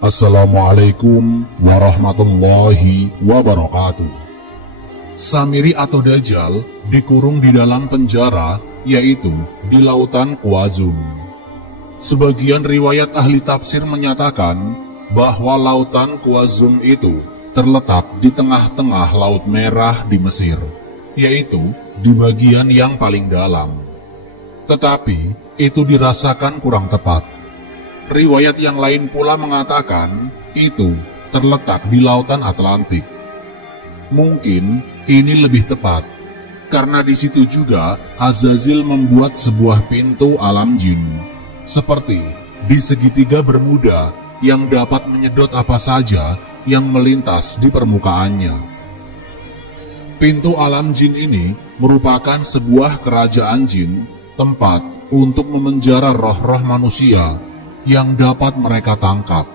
Assalamualaikum warahmatullahi wabarakatuh. Samiri atau Dajjal dikurung di dalam penjara, yaitu di lautan Qazum. Sebagian riwayat ahli tafsir menyatakan bahwa lautan Qazum itu terletak di tengah-tengah Laut Merah di Mesir, yaitu di bagian yang paling dalam. Tetapi itu dirasakan kurang tepat. Riwayat yang lain pula mengatakan itu terletak di lautan Atlantik. Mungkin ini lebih tepat, karena di situ juga Azazil membuat sebuah pintu alam jin, seperti di segitiga Bermuda yang dapat menyedot apa saja yang melintas di permukaannya. Pintu alam jin ini merupakan sebuah kerajaan jin, tempat untuk memenjara roh-roh manusia yang dapat mereka tangkap,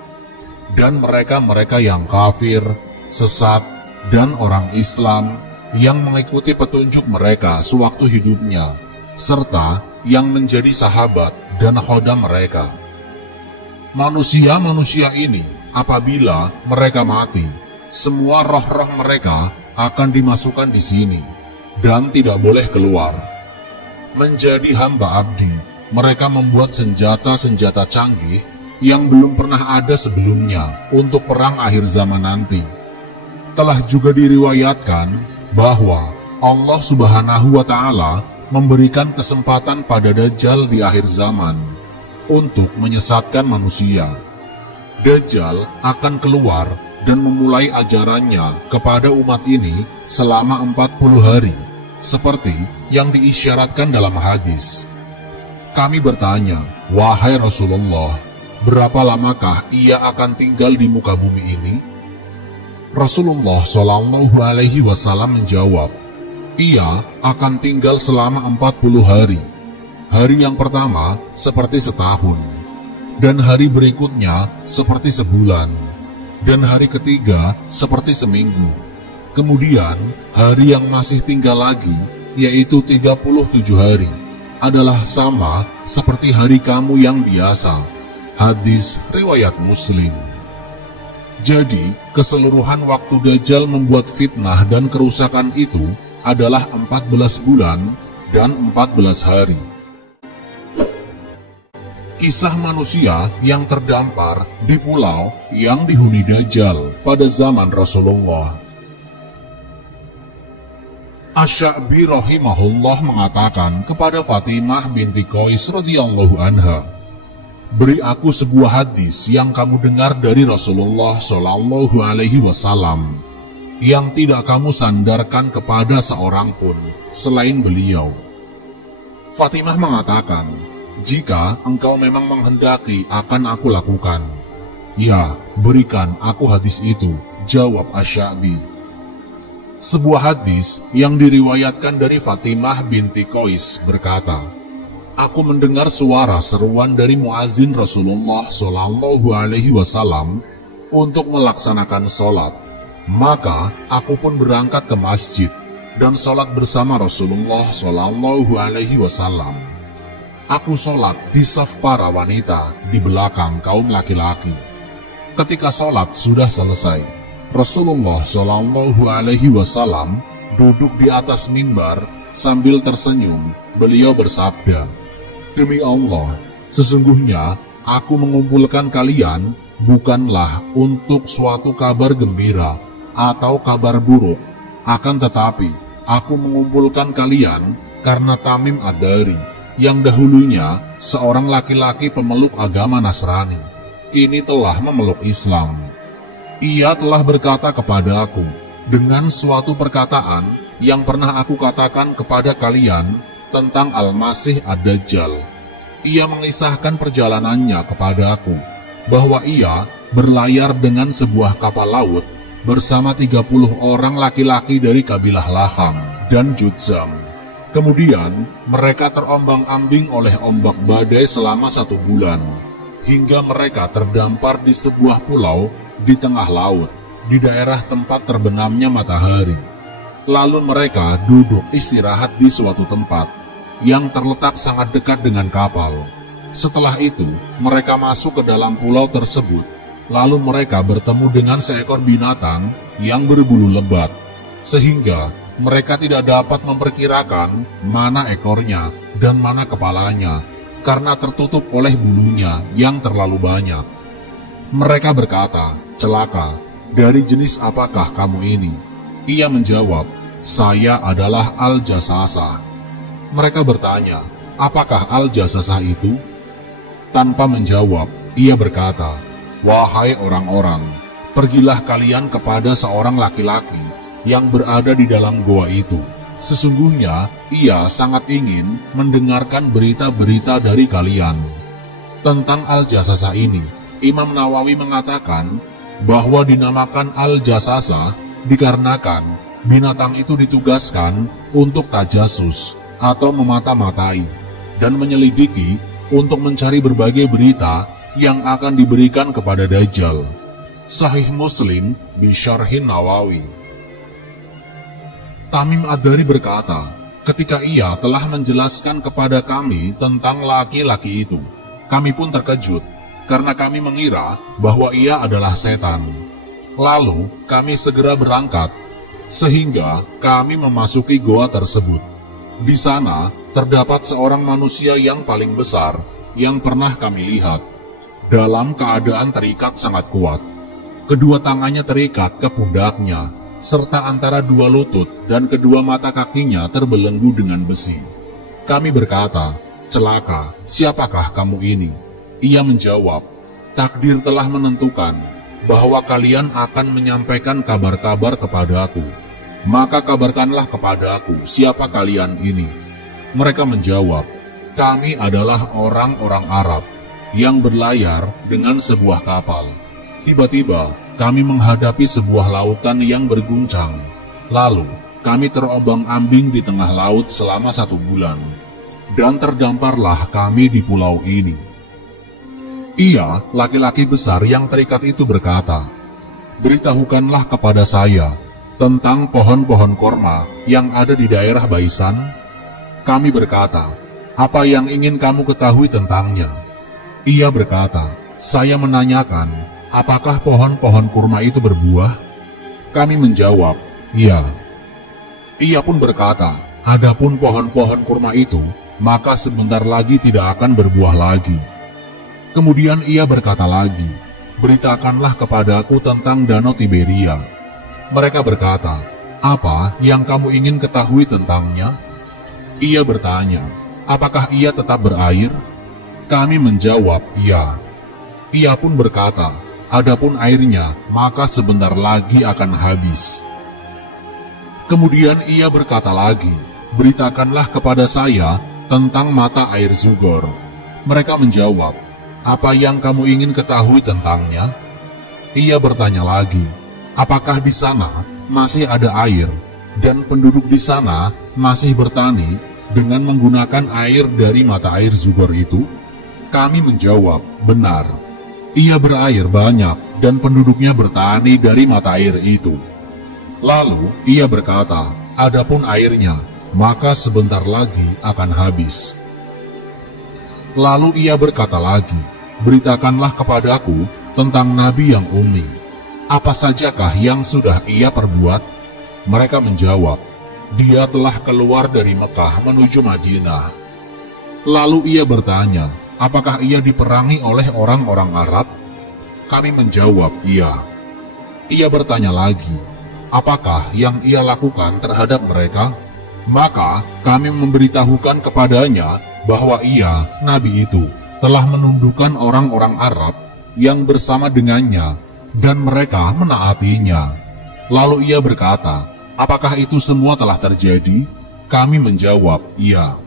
dan mereka-mereka yang kafir, sesat, dan orang Islam yang mengikuti petunjuk mereka sewaktu hidupnya, serta yang menjadi sahabat dan khodam mereka. Manusia-manusia ini, apabila mereka mati, semua roh-roh mereka akan dimasukkan di sini, dan tidak boleh keluar. Menjadi hamba abdi, mereka membuat senjata-senjata canggih yang belum pernah ada sebelumnya untuk perang akhir zaman nanti. Telah juga diriwayatkan bahwa Allah Subhanahu wa Ta'ala memberikan kesempatan pada Dajjal di akhir zaman untuk menyesatkan manusia. Dajjal akan keluar dan memulai ajarannya kepada umat ini selama 40 hari, seperti yang diisyaratkan dalam hadis. Kami bertanya, wahai Rasulullah, berapa lamakah ia akan tinggal di muka bumi ini? Rasulullah Shallallahu Alaihi Wasallam menjawab, ia akan tinggal selama 40 hari. Hari yang pertama seperti setahun, dan hari berikutnya seperti sebulan, dan hari ketiga seperti seminggu. Kemudian hari yang masih tinggal lagi, yaitu 37 hari, adalah sama seperti hari kamu yang biasa. Hadis riwayat Muslim. Jadi, keseluruhan waktu Dajjal membuat fitnah dan kerusakan itu adalah 14 bulan dan 14 hari. Kisah manusia yang terdampar di pulau yang dihuni Dajjal pada zaman Rasulullah. Asy-Sya'bi rahimahullah mengatakan kepada Fatimah binti Qais radhiyallahu anha, beri aku sebuah hadis yang kamu dengar dari Rasulullah Shallallahu Alaihi Wasallam, yang tidak kamu sandarkan kepada seorang pun selain beliau. Fatimah mengatakan, jika engkau memang menghendaki akan aku lakukan. Ya, berikan aku hadis itu, jawab Asy-Sya'bi. Sebuah hadis yang diriwayatkan dari Fatimah binti Qais berkata, aku mendengar suara seruan dari muazin Rasulullah Shallallahu Alaihi Wasallam untuk melaksanakan sholat. Maka aku pun berangkat ke masjid dan sholat bersama Rasulullah Shallallahu Alaihi Wasallam. Aku sholat di saf para wanita di belakang kaum laki-laki. Ketika sholat sudah selesai, Rasulullah Shallallahu Alaihi Wasallam duduk di atas mimbar sambil tersenyum. Beliau bersabda, demi Allah, sesungguhnya aku mengumpulkan kalian bukanlah untuk suatu kabar gembira atau kabar buruk, akan tetapi aku mengumpulkan kalian karena Tamim Ad-Dari, yang dahulunya seorang laki-laki pemeluk agama Nasrani, kini telah memeluk Islam. Ia telah berkata kepada aku dengan suatu perkataan yang pernah aku katakan kepada kalian tentang Al-Masih Ad-Dajjal. Ia mengisahkan perjalanannya kepada aku, bahwa ia berlayar dengan sebuah kapal laut bersama 30 orang laki-laki dari kabilah Laham dan Judzam. Kemudian mereka terombang-ambing oleh ombak badai selama 1 bulan, hingga mereka terdampar di sebuah pulau di tengah laut, di daerah tempat terbenamnya matahari. Lalu mereka duduk istirahat di suatu tempat yang terletak sangat dekat dengan kapal. Setelah itu, mereka masuk ke dalam pulau tersebut Lalu mereka bertemu dengan seekor binatang yang berbulu lebat, sehingga mereka tidak dapat memperkirakan mana ekornya dan mana kepalanya, karena tertutup oleh bulunya yang terlalu banyak. Mereka berkata, "Celaka, dari jenis apakah kamu ini?" Ia menjawab, "Saya adalah Al-Jasasah." Mereka bertanya, "Apakah Al-Jasasah itu?" Tanpa menjawab, ia berkata, "Wahai orang-orang, pergilah kalian kepada seorang laki-laki yang berada di dalam goa itu. Sesungguhnya ia sangat ingin mendengarkan berita-berita dari kalian." Tentang Al-Jasasah ini, Imam Nawawi mengatakan bahwa dinamakan Al-Jasasah dikarenakan binatang itu ditugaskan untuk tajasus atau memata-matai dan menyelidiki untuk mencari berbagai berita yang akan diberikan kepada Dajjal. Sahih Muslim Bisyarhin Nawawi. Tamim Ad-Dari berkata, ketika ia telah menjelaskan kepada kami tentang laki-laki itu, kami pun terkejut, karena kami mengira bahwa ia adalah setan. Lalu kami segera berangkat, sehingga kami memasuki goa tersebut. Di sana terdapat seorang manusia yang paling besar yang pernah kami lihat, dalam keadaan terikat sangat kuat. Kedua tangannya terikat ke pundaknya, serta antara dua lutut dan kedua mata kakinya terbelenggu dengan besi. Kami berkata, "Celaka, siapakah kamu ini?" Ia menjawab, "Takdir telah menentukan bahwa kalian akan menyampaikan kabar-kabar kepadaku. Maka kabarkanlah kepadaku siapa kalian ini." Mereka menjawab, "Kami adalah orang-orang Arab yang berlayar dengan sebuah kapal. Tiba-tiba kami menghadapi sebuah lautan yang berguncang. Lalu kami terombang-ambing di tengah laut selama 1 bulan, dan terdamparlah kami di pulau ini." Ia, laki-laki besar yang terikat itu berkata, "Beritahukanlah kepada saya tentang pohon-pohon korma yang ada di daerah Baisan." Kami berkata, "Apa yang ingin kamu ketahui tentangnya?" Ia berkata, "Saya menanyakan, apakah pohon-pohon kurma itu berbuah?" Kami menjawab, "Iya." Ia pun berkata, "Adapun pohon-pohon kurma itu, maka sebentar lagi tidak akan berbuah lagi." Kemudian ia berkata lagi, "Beritakanlah kepadaku tentang Danau Tiberia." Mereka berkata, "Apa yang kamu ingin ketahui tentangnya?" Ia bertanya, "Apakah ia tetap berair?" Kami menjawab, "Iya." Ia pun berkata, "Adapun airnya, maka sebentar lagi akan habis." Kemudian ia berkata lagi, "Beritakanlah kepada saya tentang mata air Zugor." Mereka menjawab, "Apa yang kamu ingin ketahui tentangnya?" Ia bertanya lagi, "Apakah di sana masih ada air, dan penduduk di sana masih bertani dengan menggunakan air dari mata air Zugor itu?" Kami menjawab, "Benar. Ia berair banyak dan penduduknya bertani dari mata air itu." Lalu ia berkata, "Adapun airnya, maka sebentar lagi akan habis." Lalu ia berkata lagi, "Beritakanlah kepadaku tentang Nabi yang ummi. Apa sajakah yang sudah ia perbuat?" Mereka menjawab, "Dia telah keluar dari Mekah menuju Madinah." Lalu ia bertanya, "Apakah ia diperangi oleh orang-orang Arab?" Kami menjawab, "Iya." Ia bertanya lagi, "Apakah yang ia lakukan terhadap mereka?" Maka kami memberitahukan kepadanya bahwa ia, Nabi itu, telah menundukkan orang-orang Arab yang bersama dengannya, dan mereka menaatinya. Lalu ia berkata, "Apakah itu semua telah terjadi?" Kami menjawab, "Iya."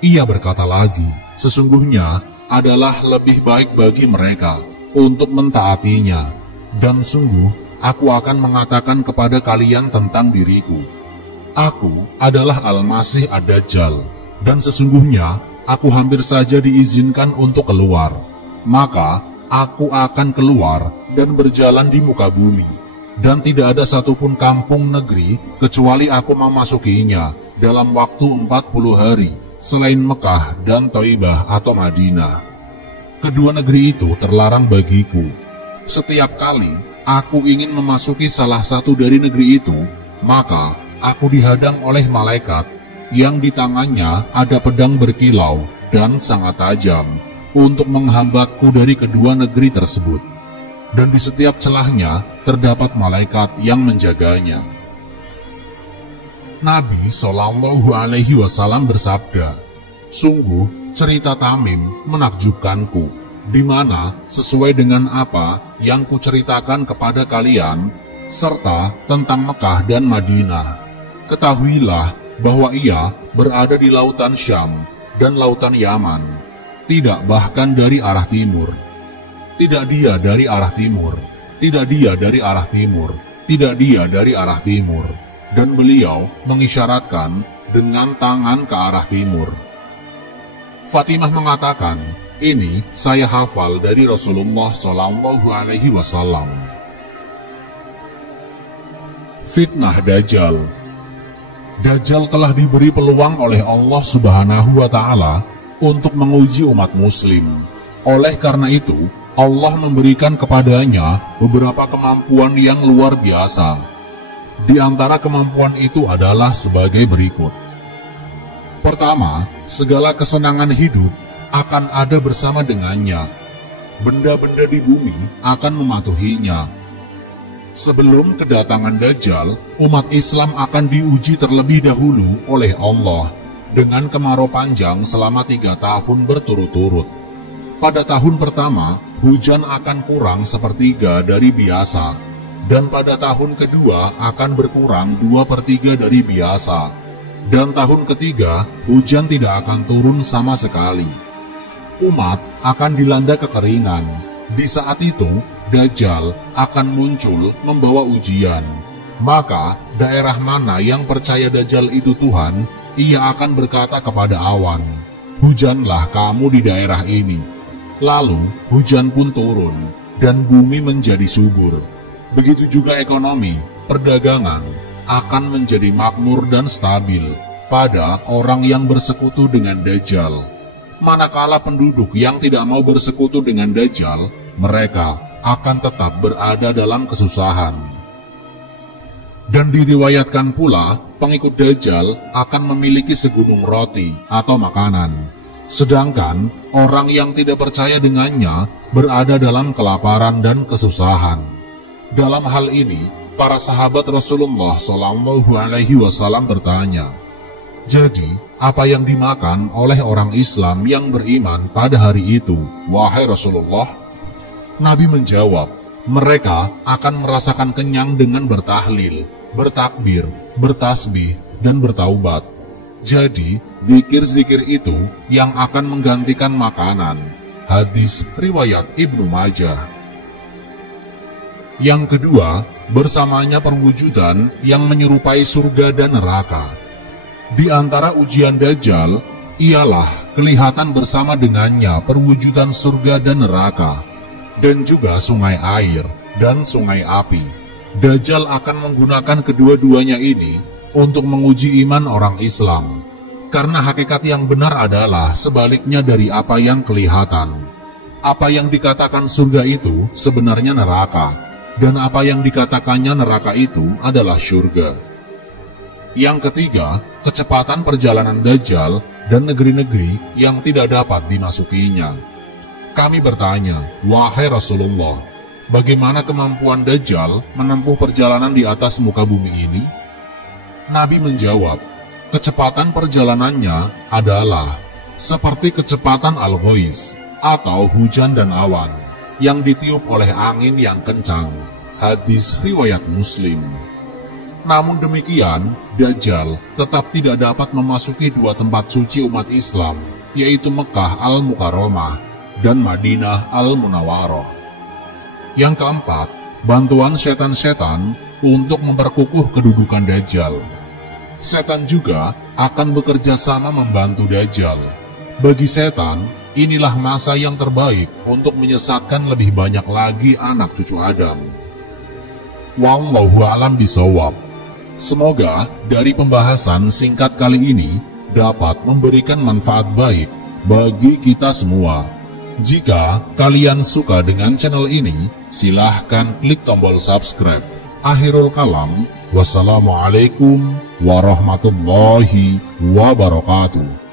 Ia berkata lagi, "Sesungguhnya adalah lebih baik bagi mereka untuk mentaatinya, dan sungguh aku akan mengatakan kepada kalian tentang diriku. Aku adalah Al-Masih Ad-Dajjal, dan sesungguhnya aku hampir saja diizinkan untuk keluar. Maka aku akan keluar dan berjalan di muka bumi, dan tidak ada satupun kampung negeri kecuali aku memasukinya dalam waktu 40 hari, selain Mekah dan Thaibah atau Madinah. Kedua negeri itu terlarang bagiku. Setiap kali aku ingin memasuki salah satu dari negeri itu, maka aku dihadang oleh malaikat yang di tangannya ada pedang berkilau dan sangat tajam untuk menghambatku dari kedua negeri tersebut. Dan di setiap celahnya terdapat malaikat yang menjaganya. Nabi Shallallahu Alaihi Wasallam bersabda, "Sungguh cerita Tamim menakjubkanku, di mana sesuai dengan apa yang kuceritakan kepada kalian, serta tentang Mekah dan Madinah. Ketahuilah bahwa ia berada di lautan Syam dan lautan Yaman, tidak bahkan dari arah timur. Tidak dia dari arah timur, tidak dia dari arah timur, tidak dia dari arah timur." Dan beliau mengisyaratkan dengan tangan ke arah timur. Fatimah mengatakan, "Ini saya hafal dari Rasulullah Shallallahu Alaihi Wasallam." Fitnah Dajjal. Dajjal telah diberi peluang oleh Allah Subhanahu wa Ta'ala untuk menguji umat Muslim. Oleh karena itu, Allah memberikan kepadanya beberapa kemampuan yang luar biasa. Di antara kemampuan itu adalah sebagai berikut. Pertama, segala kesenangan hidup akan ada bersama dengannya. Benda-benda di bumi akan mematuhinya. Sebelum kedatangan Dajjal, umat Islam akan diuji terlebih dahulu oleh Allah dengan kemarau panjang selama 3 tahun berturut-turut. Pada tahun pertama, hujan akan kurang sepertiga dari biasa. Dan pada tahun kedua akan berkurang 2/3 dari biasa. Dan tahun ketiga, hujan tidak akan turun sama sekali. Umat akan dilanda kekeringan. Di saat itu, Dajjal akan muncul membawa ujian. Maka, daerah mana yang percaya Dajjal itu Tuhan, ia akan berkata kepada awan, "Hujanlah kamu di daerah ini." Lalu, hujan pun turun, dan bumi menjadi subur. Begitu juga ekonomi, perdagangan akan menjadi makmur dan stabil pada orang yang bersekutu dengan Dajjal. Manakala penduduk yang tidak mau bersekutu dengan Dajjal, mereka akan tetap berada dalam kesusahan. Dan diriwayatkan pula, pengikut Dajjal akan memiliki segunung roti atau makanan. Sedangkan orang yang tidak percaya dengannya berada dalam kelaparan dan kesusahan. Dalam hal ini, para sahabat Rasulullah Shallallahu Alaihi Wasallam bertanya, "Jadi, apa yang dimakan oleh orang Islam yang beriman pada hari itu, wahai Rasulullah?" Nabi menjawab, "Mereka akan merasakan kenyang dengan bertahlil, bertakbir, bertasbih, dan bertaubat. Jadi, zikir-zikir itu yang akan menggantikan makanan." Hadis riwayat Ibnu Majah. Yang kedua, bersamanya perwujudan yang menyerupai surga dan neraka. Di antara ujian Dajjal, ialah kelihatan bersama dengannya perwujudan surga dan neraka, dan juga sungai air dan sungai api. Dajjal akan menggunakan kedua-duanya ini untuk menguji iman orang Islam, karena hakikat yang benar adalah sebaliknya dari apa yang kelihatan. Apa yang dikatakan surga itu sebenarnya neraka, dan apa yang dikatakannya neraka itu adalah surga. Yang ketiga, kecepatan perjalanan Dajjal dan negeri-negeri yang tidak dapat dimasukinya. Kami bertanya, "Wahai Rasulullah, bagaimana kemampuan Dajjal menempuh perjalanan di atas muka bumi ini?" Nabi menjawab, "Kecepatan perjalanannya adalah seperti kecepatan al-ghois atau hujan dan awan yang ditiup oleh angin yang kencang." Hadis riwayat Muslim. Namun demikian, Dajjal tetap tidak dapat memasuki dua tempat suci umat Islam, yaitu Mekah Al-Mukarramah dan Madinah Al-Munawwarah. Yang keempat, bantuan setan-setan untuk memperkukuh kedudukan Dajjal. Setan juga akan bekerja sama membantu Dajjal. Bagi setan, inilah masa yang terbaik untuk menyesatkan lebih banyak lagi anak cucu Adam. Wallahu a'lam bishawab. Semoga dari pembahasan singkat kali ini dapat memberikan manfaat baik bagi kita semua. Jika kalian suka dengan channel ini, silahkan klik tombol subscribe. Akhirul kalam, wassalamualaikum warahmatullahi wabarakatuh.